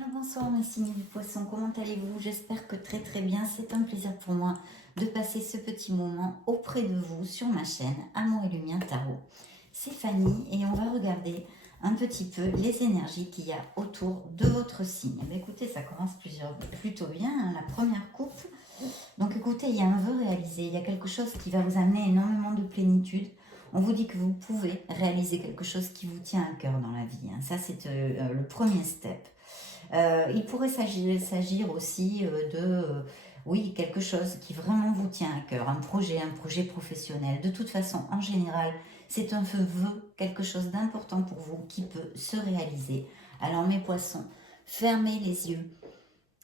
Bien le bonsoir mes signes du poisson, comment allez-vous? J'espère que très très bien, c'est un plaisir pour moi de passer ce petit moment auprès de vous sur ma chaîne Amour et Lumière Tarot. C'est Fanny et on va regarder un petit peu les énergies qu'il y a autour de votre signe. Mais écoutez, ça commence plutôt bien, hein, la première coupe. Donc écoutez, il y a un vœu réalisé, il y a quelque chose qui va vous amener énormément de plénitude. On vous dit que vous pouvez réaliser quelque chose qui vous tient à cœur dans la vie, hein. Ça, c'est le premier step. Il pourrait s'agir aussi oui, quelque chose qui vraiment vous tient à cœur, un projet professionnel. De toute façon, en général, c'est un vœu, quelque chose d'important pour vous qui peut se réaliser. Alors mes poissons, fermez les yeux.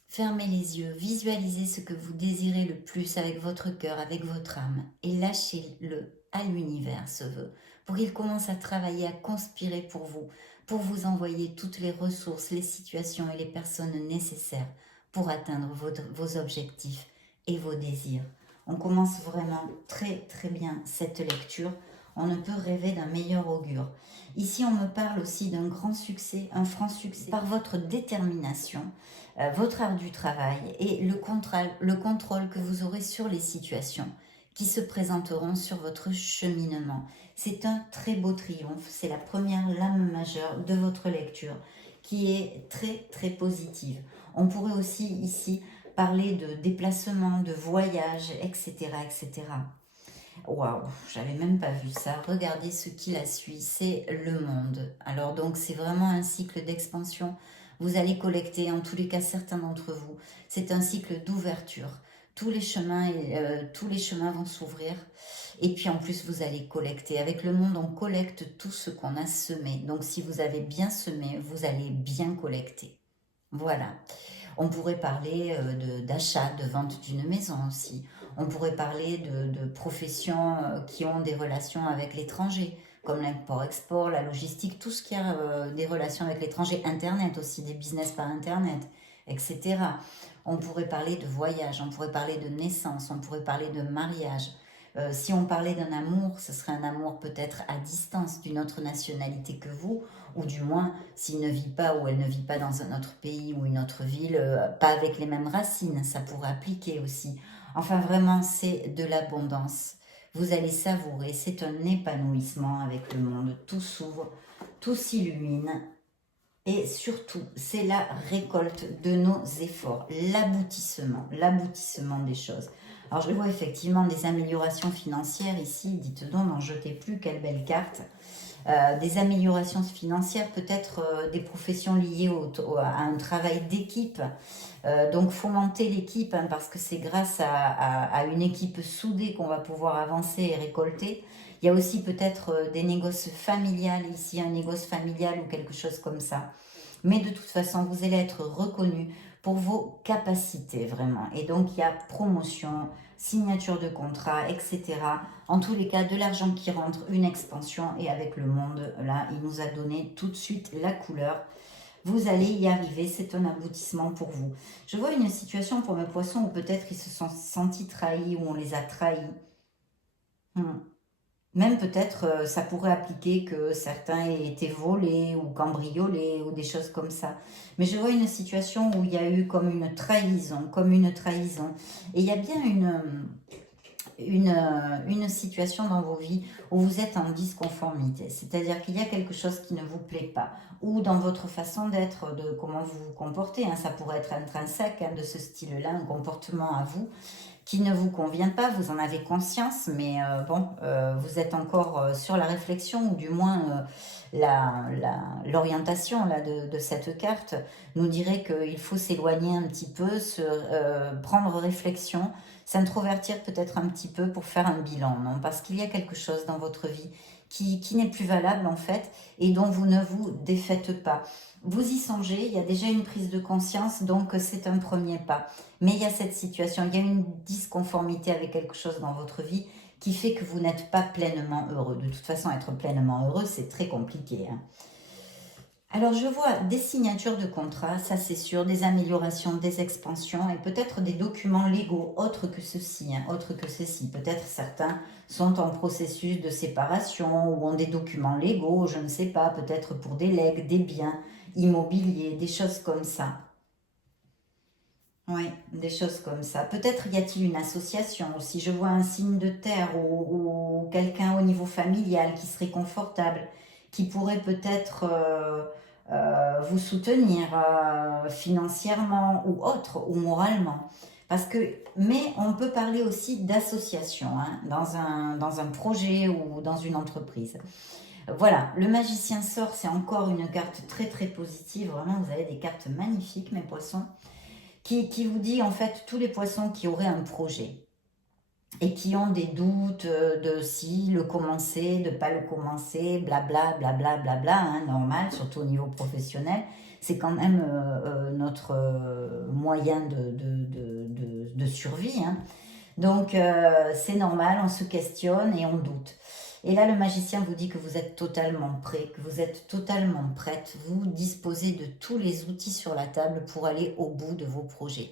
Fermez les yeux, visualisez ce que vous désirez le plus avec votre cœur, avec votre âme, et lâchez-le à l'univers, ce vœu, pour qu'il commence à travailler, à conspirer pour vous envoyer toutes les ressources, les situations et les personnes nécessaires pour atteindre vos objectifs et vos désirs. On commence vraiment très très bien cette lecture. On ne peut rêver d'un meilleur augure. Ici, on me parle aussi d'un grand succès, un franc succès, par votre détermination, votre art du travail et le contrôle que vous aurez sur les situations qui se présenteront sur votre cheminement. C'est un très beau triomphe, c'est la première lame majeure de votre lecture qui est très très positive. On pourrait aussi ici parler de déplacement, de voyage, etc. etc. Waouh, j'avais même pas vu ça. Regardez ce qui la suit, c'est le monde. Alors donc c'est vraiment un cycle d'expansion. Vous allez collecter, en tous les cas certains d'entre vous. C'est un cycle d'ouverture. Tous les chemins vont s'ouvrir. Et puis en plus vous allez collecter. Avec le monde, on collecte tout ce qu'on a semé. Donc si vous avez bien semé, vous allez bien collecter. Voilà. On pourrait parler d'achat, de vente d'une maison aussi. On pourrait parler de professions qui ont des relations avec l'étranger, comme l'import-export, la logistique, tout ce qui a des relations avec l'étranger, Internet aussi, des business par Internet, etc. On pourrait parler de voyage, on pourrait parler de naissance, on pourrait parler de mariage. Si on parlait d'un amour, ce serait un amour peut-être à distance, d'une autre nationalité que vous, ou du moins, s'il ne vit pas ou elle ne vit pas dans un autre pays ou une autre ville, pas avec les mêmes racines, ça pourrait appliquer aussi. Enfin, vraiment, c'est de l'abondance. Vous allez savourer, c'est un épanouissement avec le monde. Tout s'ouvre, tout s'illumine. Et surtout, c'est la récolte de nos efforts, l'aboutissement des choses. Alors, je vois effectivement des améliorations financières ici. Dites donc, n'en jetez plus, quelle belle carte. Des améliorations financières, peut-être des professions liées à un travail d'équipe. Donc, fomenter l'équipe, hein, parce que c'est grâce à une équipe soudée qu'on va pouvoir avancer et récolter. Il y a aussi peut-être des négoces familiales, ici un négoce familial ou quelque chose comme ça. Mais de toute façon, vous allez être reconnu pour vos capacités vraiment. Et donc, il y a promotion, signature de contrat, etc. En tous les cas, de l'argent qui rentre, une expansion. Et avec le monde, là, il nous a donné tout de suite la couleur. Vous allez y arriver, c'est un aboutissement pour vous. Je vois une situation pour mes poissons où peut-être ils se sont sentis trahis, où on les a trahis. Même peut-être, ça pourrait appliquer que certains aient été volés ou cambriolés ou des choses comme ça. Mais je vois une situation où il y a eu comme une trahison, Et il y a bien une situation dans vos vies où vous êtes en disconformité. C'est-à-dire qu'il y a quelque chose qui ne vous plaît pas. Ou dans votre façon d'être, de comment vous vous comportez. Hein, ça pourrait être intrinsèque, hein, de ce style-là, un comportement à vous qui ne vous convient pas, vous en avez conscience, mais vous êtes encore sur la réflexion, ou du moins l'orientation de cette carte nous dirait qu'il faut s'éloigner un petit peu, prendre réflexion, s'introvertir peut-être un petit peu pour faire un bilan, non? Parce qu'il y a quelque chose dans votre vie qui n'est plus valable en fait, et dont vous ne vous défaites pas. Vous y songez, il y a déjà une prise de conscience, donc c'est un premier pas. Mais il y a cette situation, il y a une disconformité avec quelque chose dans votre vie qui fait que vous n'êtes pas pleinement heureux. De toute façon, être pleinement heureux, c'est très compliqué, hein. Alors, je vois des signatures de contrats, ça c'est sûr, des améliorations, des expansions et peut-être des documents légaux autres que ceci, hein, autres que ceci. Peut-être certains sont en processus de séparation ou ont des documents légaux, je ne sais pas, peut-être pour des legs, des biens immobiliers, des choses comme ça. Oui, des choses comme ça. Peut-être y a-t-il une association aussi. Je vois un signe de terre ou quelqu'un au niveau familial qui serait confortable, qui pourrait peut-être vous soutenir financièrement ou autre, ou moralement. Parce que, mais on peut parler aussi d'association hein, dans un projet ou dans une entreprise. Voilà, le magicien sort, c'est encore une carte très très positive. Vraiment, vous avez des cartes magnifiques, mes poissons qui vous dit en fait tous les poissons qui auraient un projet et qui ont des doutes de si le commencer, de pas le commencer, blabla, blabla, blabla, hein, normal, surtout au niveau professionnel. C'est quand même notre moyen de survie. Hein. Donc c'est normal, on se questionne et on doute. Et là, le magicien vous dit que vous êtes totalement prêt, que vous êtes totalement prête, vous disposez de tous les outils sur la table pour aller au bout de vos projets.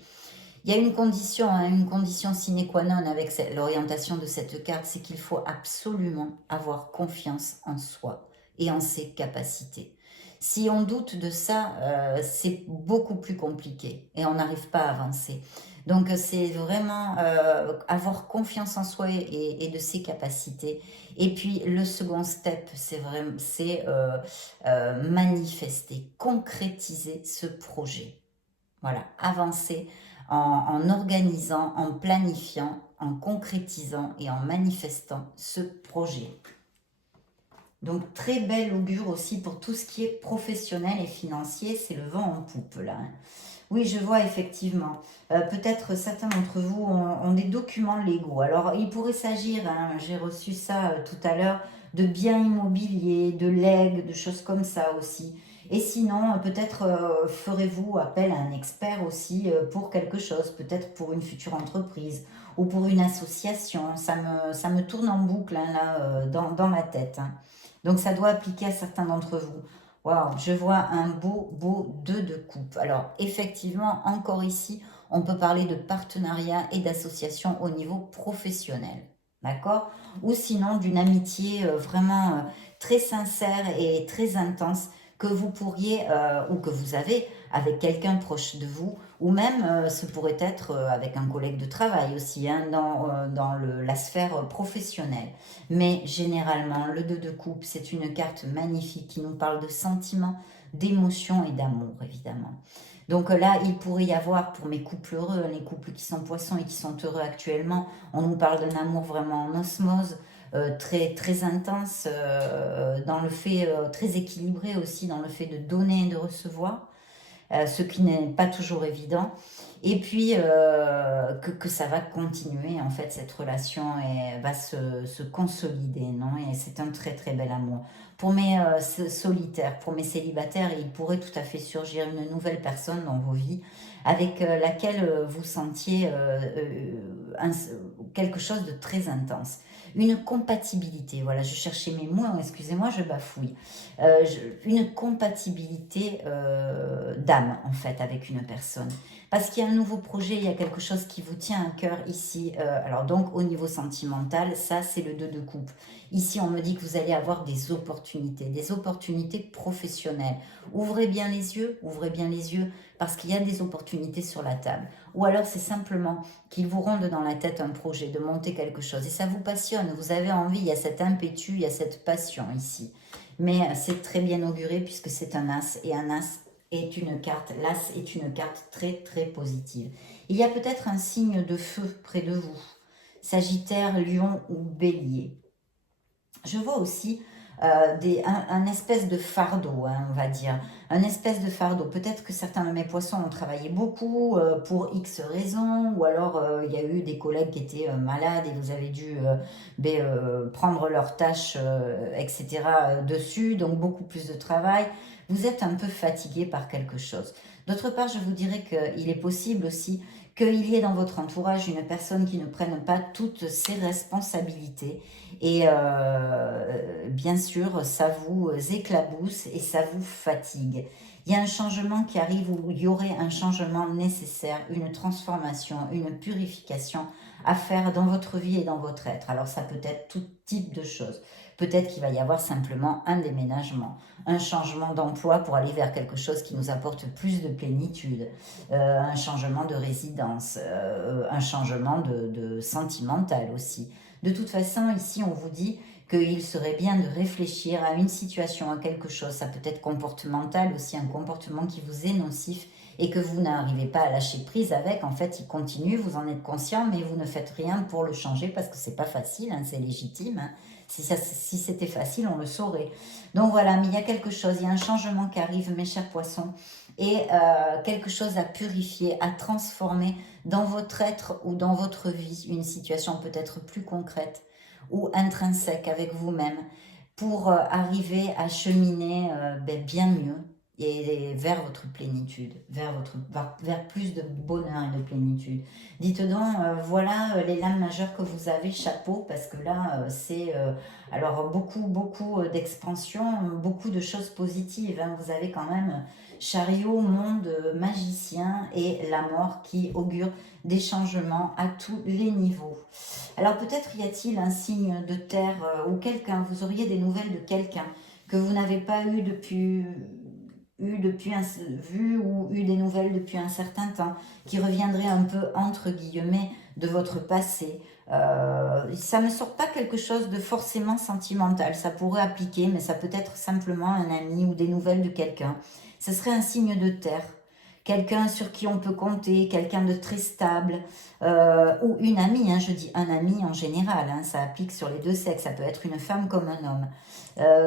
Il y a hein, une condition sine qua non avec l'orientation de cette carte, c'est qu'il faut absolument avoir confiance en soi et en ses capacités. Si on doute de ça, c'est beaucoup plus compliqué et on n'arrive pas à avancer. Donc c'est vraiment avoir confiance en soi et de ses capacités. Et puis le second step, c'est vraiment c'est manifester, concrétiser ce projet. Voilà, avancer en organisant, en planifiant, en concrétisant et en manifestant ce projet. Donc très belle augure aussi pour tout ce qui est professionnel et financier, c'est le vent en poupe là. Hein. Oui, je vois effectivement. Peut-être certains d'entre vous ont des documents légaux. Alors, il pourrait s'agir, hein, j'ai reçu ça tout à l'heure, de biens immobiliers, de legs, de choses comme ça aussi. Et sinon, peut-être ferez-vous appel à un expert aussi pour quelque chose, peut-être pour une future entreprise ou pour une association. Ça me tourne en boucle hein, là, dans ma tête. Hein. Donc, ça doit appliquer à certains d'entre vous. Waouh, je vois un beau 2 de coupe. Alors, effectivement, encore ici, on peut parler de partenariat et d'association au niveau professionnel. D'accord? Ou sinon d'une amitié vraiment très sincère et très intense que vous pourriez ou que vous avez avec quelqu'un proche de vous ou même ce pourrait être avec un collègue de travail aussi hein, dans la sphère professionnelle. Mais généralement, le 2 de coupe, c'est une carte magnifique qui nous parle de sentiments, d'émotions et d'amour, évidemment. Donc là, il pourrait y avoir, pour mes couples heureux, les couples qui sont poissons et qui sont heureux actuellement, on nous parle d'un amour vraiment en osmose, très, très intense, dans le fait, très équilibré aussi, dans le fait de donner et de recevoir ce qui n'est pas toujours évident. Et puis que ça va continuer en fait cette relation et va se consolider, non? Et c'est un très très bel amour. Pour mes solitaires, pour mes célibataires, il pourrait tout à fait surgir une nouvelle personne dans vos vies avec laquelle vous sentiez quelque chose de très intense. Une compatibilité, voilà, je cherchais mes mots, excusez-moi, je bafouille. Une compatibilité d'âme en fait avec une personne. Parce qu'il y a un nouveau projet, il y a quelque chose qui vous tient à cœur ici. Alors donc au niveau sentimental, ça c'est le 2 de coupe. Ici on me dit que vous allez avoir des opportunités professionnelles. Ouvrez bien les yeux parce qu'il y a des opportunités sur la table. Ou alors c'est simplement qu'ils vous rendent dans la tête un projet, de monter quelque chose. Et ça vous passionne, vous avez envie, il y a cet impétu, il y a cette passion ici. Mais c'est très bien auguré puisque c'est un as et un as est une carte, l'as est une carte très très positive. Il y a peut-être un signe de feu près de vous, Sagittaire, Lion ou Bélier. Je vois aussi un espèce de fardeau, hein, on va dire. Un espèce de fardeau. Peut-être que certains de mes poissons ont travaillé beaucoup pour X raisons, ou alors il y a eu des collègues qui étaient malades et vous avez dû prendre leurs tâches, etc. Dessus, donc beaucoup plus de travail. Vous êtes un peu fatigué par quelque chose. D'autre part, je vous dirais qu'il est possible aussi qu'il y ait dans votre entourage une personne qui ne prenne pas toutes ses responsabilités. Et bien sûr, ça vous éclabousse et ça vous fatigue. Il y a un changement qui arrive où il y aurait un changement nécessaire, une transformation, une purification à faire dans votre vie et dans votre être. Alors ça peut être tout type de choses. Peut-être qu'il va y avoir simplement un déménagement, un changement d'emploi pour aller vers quelque chose qui nous apporte plus de plénitude, un changement de résidence, un changement de sentimental aussi. De toute façon, ici, on vous dit qu'il serait bien de réfléchir à une situation, à quelque chose. Ça peut être comportemental aussi, un comportement qui vous est nocif et que vous n'arrivez pas à lâcher prise avec. En fait, il continue, vous en êtes conscient, mais vous ne faites rien pour le changer parce que c'est pas facile, hein, c'est légitime. Hein. Si c'était facile, on le saurait. Donc voilà, mais il y a quelque chose, il y a un changement qui arrive, mes chers poissons, et quelque chose à purifier, à transformer dans votre être ou dans votre vie, une situation peut-être plus concrète ou intrinsèque avec vous-même pour arriver à cheminer bien mieux et vers votre plénitude, vers plus de bonheur et de plénitude. Dites donc, voilà les lames majeures que vous avez, chapeau, parce que là, c'est alors beaucoup d'expansion, beaucoup de choses positives. Hein. Vous avez quand même chariot, monde, magicien et la mort qui augure des changements à tous les niveaux. Alors peut-être y a-t-il un signe de terre ou quelqu'un, vous auriez des nouvelles de quelqu'un que vous n'avez pas vu ou eu des nouvelles depuis un certain temps, qui reviendrait un peu entre guillemets de votre passé. Ça ne sort pas quelque chose de forcément sentimental, ça pourrait appliquer, mais ça peut être simplement un ami ou des nouvelles de quelqu'un. Ce serait un signe de terre. Quelqu'un sur qui on peut compter, quelqu'un de très stable, ou une amie, hein, je dis un ami en général, hein, ça applique sur les deux sexes, ça peut être une femme comme un homme.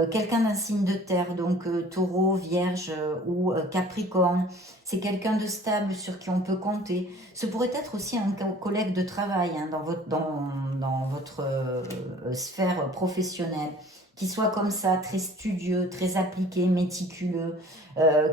Quelqu'un d'un signe de terre, donc taureau, vierge ou capricorne, c'est quelqu'un de stable sur qui on peut compter. Ce pourrait être aussi un collègue de travail hein, dans votre sphère professionnelle, qui soit comme ça, très studieux, très appliqué, méticuleux,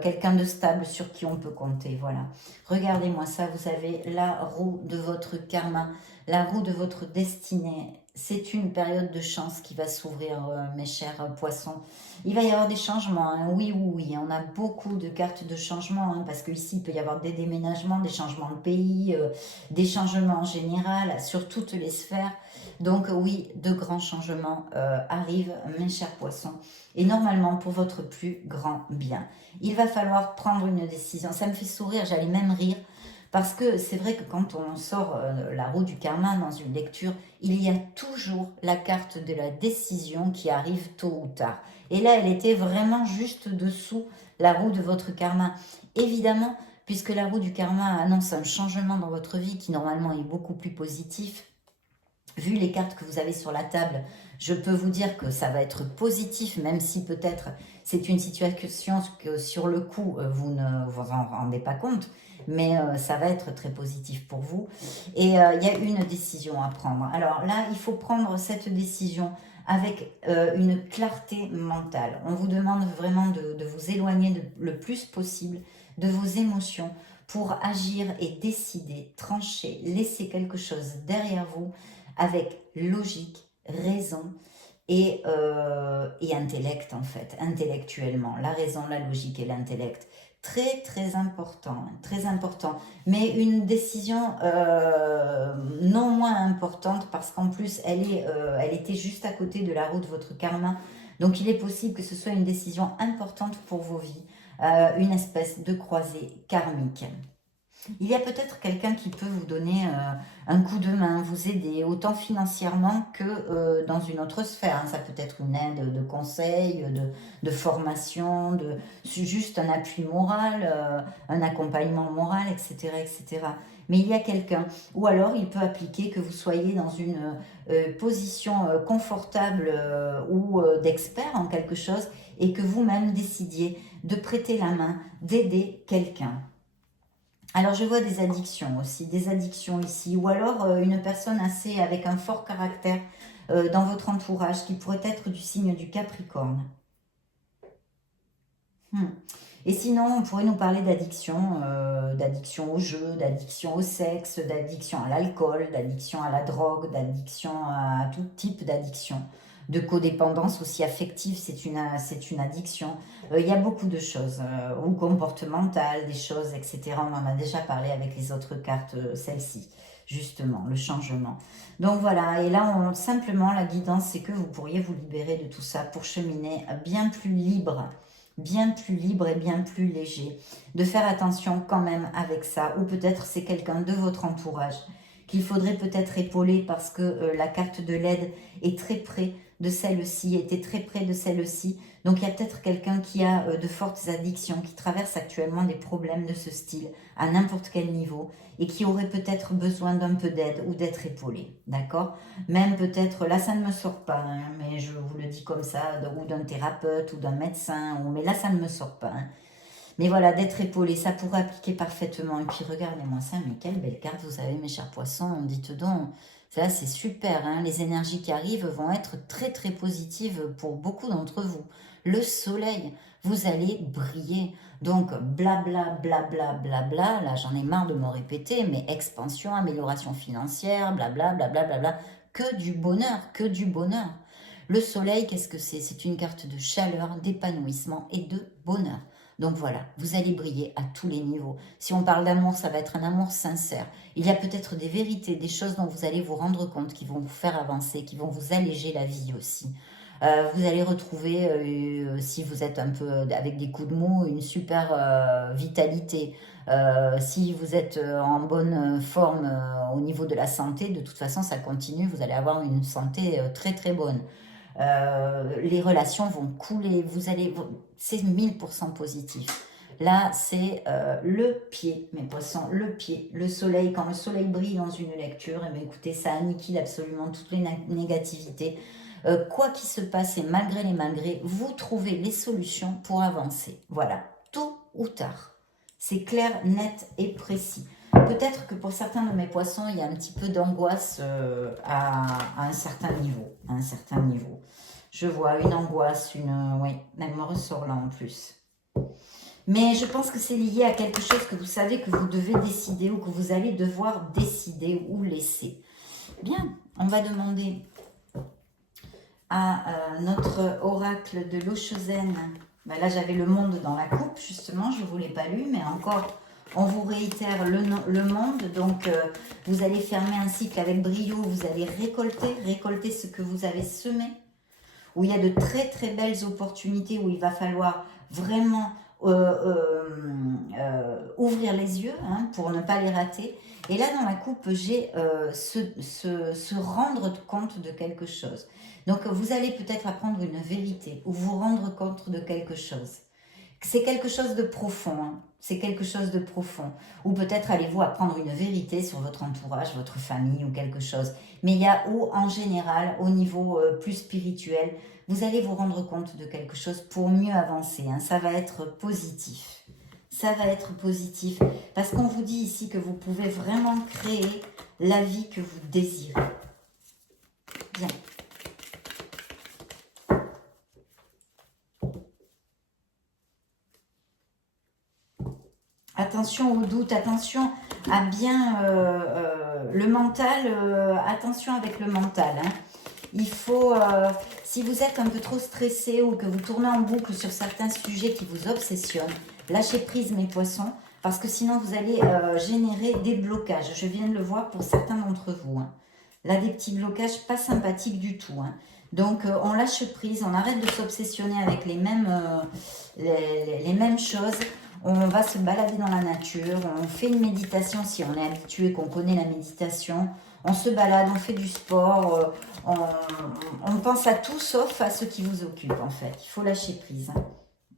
quelqu'un de stable sur qui on peut compter, voilà. Regardez-moi ça, vous avez la roue de votre karma, la roue de votre destinée. C'est une période de chance qui va s'ouvrir, mes chers poissons. Il va y avoir des changements, hein. Oui, on a beaucoup de cartes de changement, hein, parce qu'ici, il peut y avoir des déménagements, des changements de pays, des changements en général, sur toutes les sphères. Donc oui, de grands changements arrivent, mes chers poissons, et normalement pour votre plus grand bien. Il va falloir prendre une décision. Ça me fait sourire, j'allais même rire, parce que c'est vrai que quand on sort la roue du karma dans une lecture, il y a toujours la carte de la décision qui arrive tôt ou tard. Et là, elle était vraiment juste dessous la roue de votre karma. Évidemment, puisque la roue du karma annonce un changement dans votre vie qui normalement est beaucoup plus positif, vu les cartes que vous avez sur la table, je peux vous dire que ça va être positif, même si peut-être c'est une situation que sur le coup, vous ne vous en rendez pas compte, mais ça va être très positif pour vous. Et il y a une décision à prendre. Alors là, il faut prendre cette décision avec une clarté mentale. On vous demande vraiment de vous éloigner le plus possible de vos émotions pour agir et décider, trancher, laisser quelque chose derrière vous avec logique, raison et intellect en fait, intellectuellement. La raison, la logique et l'intellect. Très important, très important. Mais une décision non moins importante parce qu'en plus elle était juste à côté de la roue de votre karma. Donc il est possible que ce soit une décision importante pour vos vies, une espèce de croisée karmique. Il y a peut-être quelqu'un qui peut vous donner un coup de main, vous aider, autant financièrement que dans une autre sphère. Hein. Ça peut être une aide de conseil, de formation, juste un appui moral, un accompagnement moral, etc., etc. Mais il y a quelqu'un, ou alors il peut appliquer que vous soyez dans une position confortable ou d'expert en quelque chose et que vous-même décidiez de prêter la main, d'aider quelqu'un. Alors je vois des addictions aussi, des addictions ici, ou alors une personne avec un fort caractère dans votre entourage qui pourrait être du signe du Capricorne. Et sinon, on pourrait nous parler d'addiction au jeu, d'addiction au sexe, d'addiction à l'alcool, d'addiction à la drogue, d'addiction à tout type d'addiction. De codépendance aussi affective, c'est une addiction. Il y a beaucoup de choses, ou comportementales, des choses, etc. On en a déjà parlé avec les autres cartes, celle-ci. justement, le changement. Donc voilà, et là, simplement, la guidance, c'est que vous pourriez vous libérer de tout ça pour cheminer bien plus libre et bien plus léger. De faire attention quand même avec ça, ou peut-être c'est quelqu'un de votre entourage qu'il faudrait peut-être épauler parce que la carte de l'aide est très près de celle-ci, était très près de celle-ci. Donc il y a peut-être quelqu'un qui a de fortes addictions, qui traverse actuellement des problèmes de ce style à n'importe quel niveau et qui aurait peut-être besoin d'un peu d'aide ou d'être épaulé, d'accord? Même peut-être, là ça ne me sort pas, hein, mais je vous le dis comme ça, ou d'un thérapeute ou d'un médecin, mais là ça ne me sort pas. Hein. Mais voilà, d'être épaulé, ça pourrait appliquer parfaitement. Et puis regardez-moi ça, mais quelle belle carte vous avez mes chers poissons, dites donc. Ça c'est super, hein. Les énergies qui arrivent vont être très très positives pour beaucoup d'entre vous. Le soleil, vous allez briller. Donc blabla, blabla, blabla, là j'en ai marre de me répéter, mais expansion, amélioration financière, blabla, blabla, blabla, que du bonheur, que du bonheur. Le soleil, qu'est-ce que c'est? C'est une carte de chaleur, d'épanouissement et de bonheur. Donc voilà, vous allez briller à tous les niveaux. Si on parle d'amour, ça va être un amour sincère. Il y a peut-être des vérités, des choses dont vous allez vous rendre compte, qui vont vous faire avancer, qui vont vous alléger la vie aussi. Vous allez retrouver, si vous êtes un peu avec des coups de mou, une super vitalité. Si vous êtes en bonne forme au niveau de la santé, de toute façon, ça continue. Vous allez avoir une santé très très bonne. Les relations vont couler, c'est 1000% positif. Là, c'est le pied, mes poissons, le pied, le soleil. Quand le soleil brille dans une lecture, eh bien, écoutez, ça anniquile absolument toutes les négativités. Quoi qu'il se passe et malgré les malgrés, vous trouvez les solutions pour avancer. Voilà, tôt ou tard. C'est clair, net et précis. Peut-être que pour certains de mes poissons, il y a un petit peu d'angoisse à un certain niveau. À un certain niveau. Je vois une angoisse, oui, elle me ressort là en plus. Mais je pense que c'est lié à quelque chose que vous savez que vous devez décider ou que vous allez devoir décider ou laisser. Bien, on va demander à notre oracle de l'Oshozen. Ben là, j'avais le monde dans la coupe, justement, je ne vous l'ai pas lu, mais encore, on vous réitère le monde. Donc, vous allez fermer un cycle avec brio, vous allez récolter ce que vous avez semé, où il y a de très très belles opportunités, où il va falloir vraiment ouvrir les yeux pour ne pas les rater. Et là, dans la coupe, j'ai se rendre compte de quelque chose. Donc, vous allez peut-être apprendre une vérité ou vous rendre compte de quelque chose. C'est quelque chose de profond, hein. C'est quelque chose de profond. Ou peut-être allez-vous apprendre une vérité sur votre entourage, votre famille ou quelque chose. Mais il y a où, en général, au niveau plus spirituel, vous allez vous rendre compte de quelque chose pour mieux avancer. Hein. Ça va être positif. Ça va être positif. Parce qu'on vous dit ici que vous pouvez vraiment créer la vie que vous désirez. Bien. Attention au doute, attention à bien le mental, attention avec le mental. Hein. Il faut, si vous êtes un peu trop stressé ou que vous tournez en boucle sur certains sujets qui vous obsessionnent, lâchez prise mes poissons, parce que sinon vous allez générer des blocages. Je viens de le voir pour certains d'entre vous. Hein. Là, des petits blocages pas sympathiques du tout. Hein. Donc, on lâche prise, on arrête de s'obsessionner avec les mêmes choses. On va se balader dans la nature, on fait une méditation si on est habitué, qu'on connaît la méditation. On se balade, on fait du sport, on pense à tout sauf à ce qui vous occupe en fait. Il faut lâcher prise. Hein.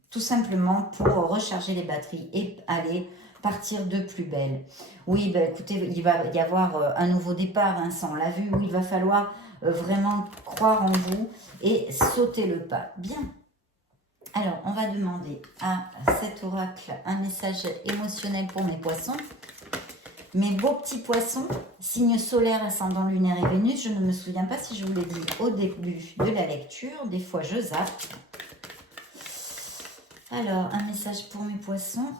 Tout simplement pour recharger les batteries et aller partir de plus belle. Oui, ben, écoutez, il va y avoir un nouveau départ, hein, ça on l'a vu, où il va falloir vraiment croire en vous et sauter le pas. Bien. Alors, on va demander à cet oracle un message émotionnel pour mes poissons. Mes beaux petits poissons, signe solaire, ascendant lunaire et Vénus. Je ne me souviens pas si je vous l'ai dit au début de la lecture. Des fois, je zappe. Alors, un message pour mes poissons.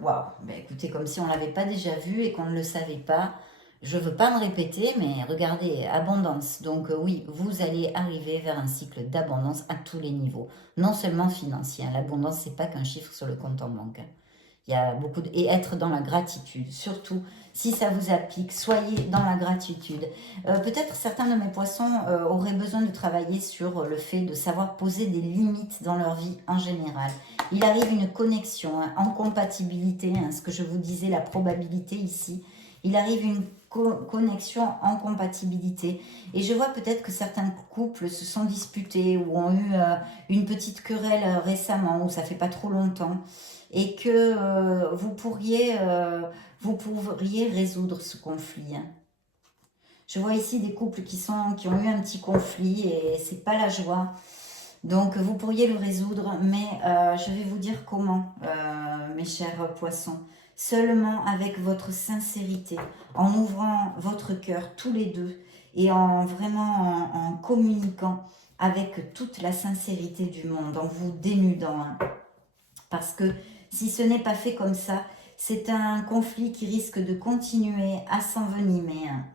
Waouh, ben écoutez, comme si on ne l'avait pas déjà vu et qu'on ne le savait pas. Je ne veux pas me répéter, mais regardez, abondance. Donc oui, vous allez arriver vers un cycle d'abondance à tous les niveaux. Non seulement financier. L'abondance, ce n'est pas qu'un chiffre sur le compte en banque. Il y a beaucoup et être dans la gratitude, surtout si ça vous applique, soyez dans la gratitude. Peut-être certains de mes poissons auraient besoin de travailler sur le fait de savoir poser des limites dans leur vie en général. Il arrive une connexion, hein, en compatibilité, hein, ce que je vous disais, la probabilité ici. Il arrive une connexion en compatibilité. Et je vois peut-être que certains couples se sont disputés ou ont eu une petite querelle récemment, ou ça fait pas trop longtemps, et que vous pourriez résoudre ce conflit. Hein. Je vois ici des couples qui ont eu un petit conflit et c'est pas la joie. Donc vous pourriez le résoudre, mais je vais vous dire comment, mes chers poissons. Seulement avec votre sincérité, en ouvrant votre cœur tous les deux et en communiquant avec toute la sincérité du monde, en vous dénudant. Hein. Parce que si ce n'est pas fait comme ça, c'est un conflit qui risque de continuer à s'envenimer. Hein.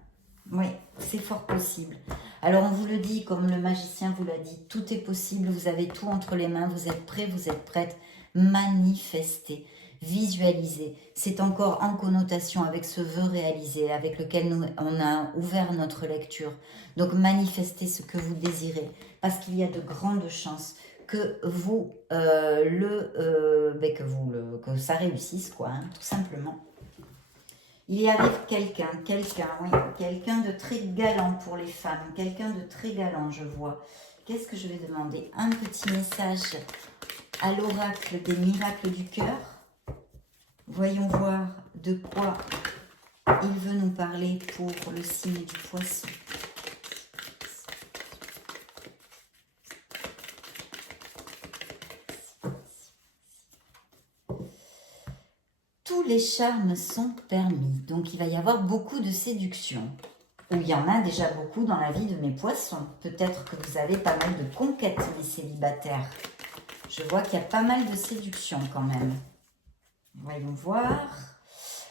Oui, c'est fort possible. Alors on vous le dit, comme le magicien vous l'a dit, tout est possible, vous avez tout entre les mains, vous êtes prêts, vous êtes prêtes. Manifestez, visualisez. C'est encore en connotation avec ce vœu réalisé, avec lequel on a ouvert notre lecture. Donc manifestez ce que vous désirez, parce qu'il y a de grandes chances que que ça réussisse, quoi, hein, tout simplement. Il y arrive quelqu'un de très galant pour les femmes, quelqu'un de très galant, je vois. Qu'est-ce que je vais demander? Un petit message à l'oracle des miracles du cœur. Voyons voir de quoi il veut nous parler pour le signe du poisson. Tous les charmes sont permis, donc il va y avoir beaucoup de séduction. Ou il y en a déjà beaucoup dans la vie de mes poissons. Peut-être que vous avez pas mal de conquêtes, mes célibataires. Je vois qu'il y a pas mal de séduction quand même. Voyons voir.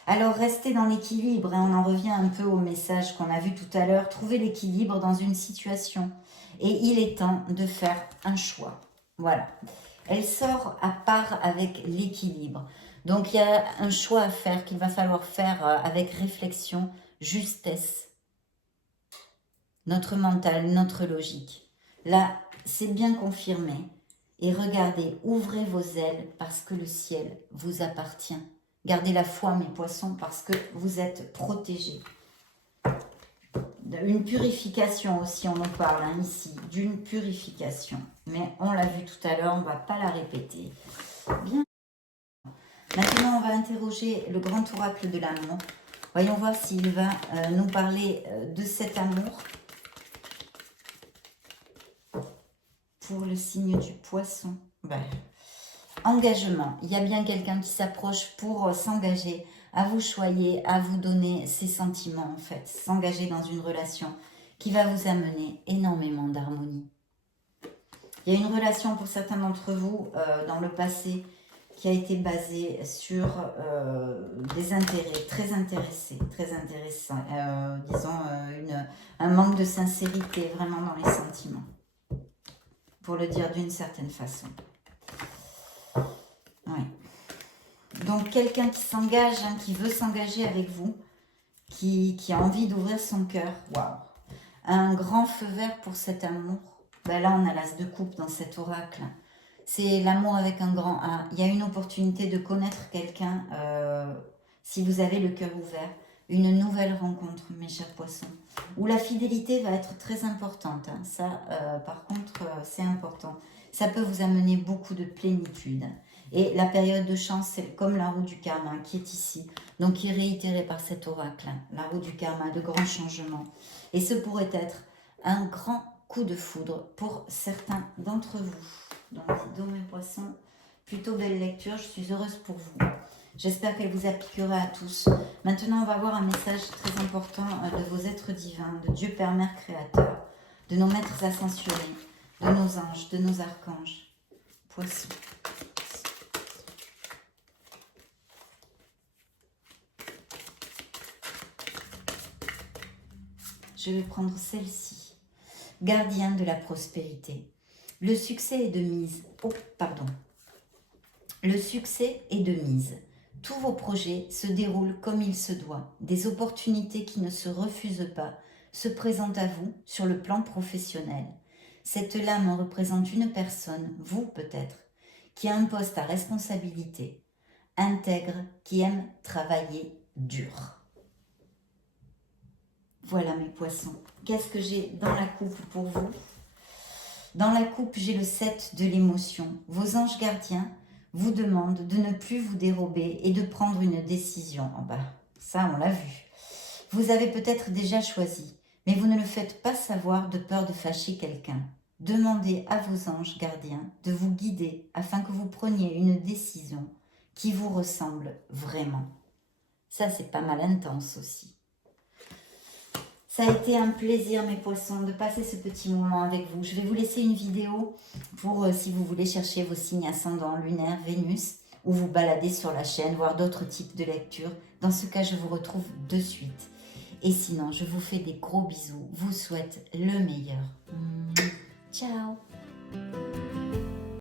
Alors restez dans l'équilibre, hein. On en revient un peu au message qu'on a vu tout à l'heure. Trouvez l'équilibre dans une situation. Et il est temps de faire un choix. Voilà. Elle sort à part avec l'équilibre. Donc il y a un choix à faire qu'il va falloir faire avec réflexion, justesse. Notre mental, notre logique. Là, c'est bien confirmé. Et regardez, ouvrez vos ailes parce que le ciel vous appartient. Gardez la foi, mes poissons, parce que vous êtes protégés. Une purification aussi, on en parle hein, ici, d'une purification. Mais on l'a vu tout à l'heure, on ne va pas la répéter. Bien. Maintenant, on va interroger le grand oracle de l'amour. Voyons voir s'il va nous parler de cet amour pour le signe du poisson. Ben, engagement. Il y a bien quelqu'un qui s'approche pour s'engager, à vous choyer, à vous donner ses sentiments en fait. S'engager dans une relation qui va vous amener énormément d'harmonie. Il y a une relation pour certains d'entre vous dans le passé qui a été basée sur des intérêts très intéressants, disons un manque de sincérité vraiment dans les sentiments, pour le dire d'une certaine façon. Oui. Donc quelqu'un qui s'engage, hein, qui veut s'engager avec vous, qui a envie d'ouvrir son cœur, waouh, un grand feu vert pour cet amour. Ben là on a l'as de coupe dans cet oracle. C'est l'amour avec un grand A. Il y a une opportunité de connaître quelqu'un, si vous avez le cœur ouvert, une nouvelle rencontre, mes chers poissons, où la fidélité va être très importante. Hein. Ça, par contre, c'est important. Ça peut vous amener beaucoup de plénitude. Et la période de chance, c'est comme la roue du karma qui est ici, donc qui est réitérée par cet oracle. Hein. La roue du karma, de grands changements. Et ce pourrait être un grand coup de foudre pour certains d'entre vous. Donc, mes poissons, plutôt belle lecture, je suis heureuse pour vous. J'espère qu'elle vous appliquera à tous. Maintenant, on va voir un message très important de vos êtres divins, de Dieu Père Mère Créateur, de nos maîtres ascensionnés, de nos anges, de nos archanges. Poissons. Je vais prendre celle-ci. Gardien de la prospérité. Le succès est de mise. Oh, pardon. Le succès est de mise. Tous vos projets se déroulent comme il se doit. Des opportunités qui ne se refusent pas se présentent à vous sur le plan professionnel. Cette lame représente une personne, vous peut-être, qui a un poste à responsabilité, intègre, qui aime travailler dur. Voilà mes poissons. Qu'est-ce que j'ai dans la coupe pour vous? Dans la coupe, j'ai le 7 de l'émotion. Vos anges gardiens vous demandent de ne plus vous dérober et de prendre une décision. Oh bah, ça, on l'a vu. Vous avez peut-être déjà choisi, mais vous ne le faites pas savoir de peur de fâcher quelqu'un. Demandez à vos anges gardiens de vous guider afin que vous preniez une décision qui vous ressemble vraiment. Ça, c'est pas mal intense aussi. Ça a été un plaisir, mes poissons, de passer ce petit moment avec vous. Je vais vous laisser une vidéo pour, si vous voulez chercher vos signes ascendants, lunaire, Vénus, ou vous balader sur la chaîne, voir d'autres types de lectures. Dans ce cas, je vous retrouve de suite. Et sinon, je vous fais des gros bisous. Vous souhaite le meilleur.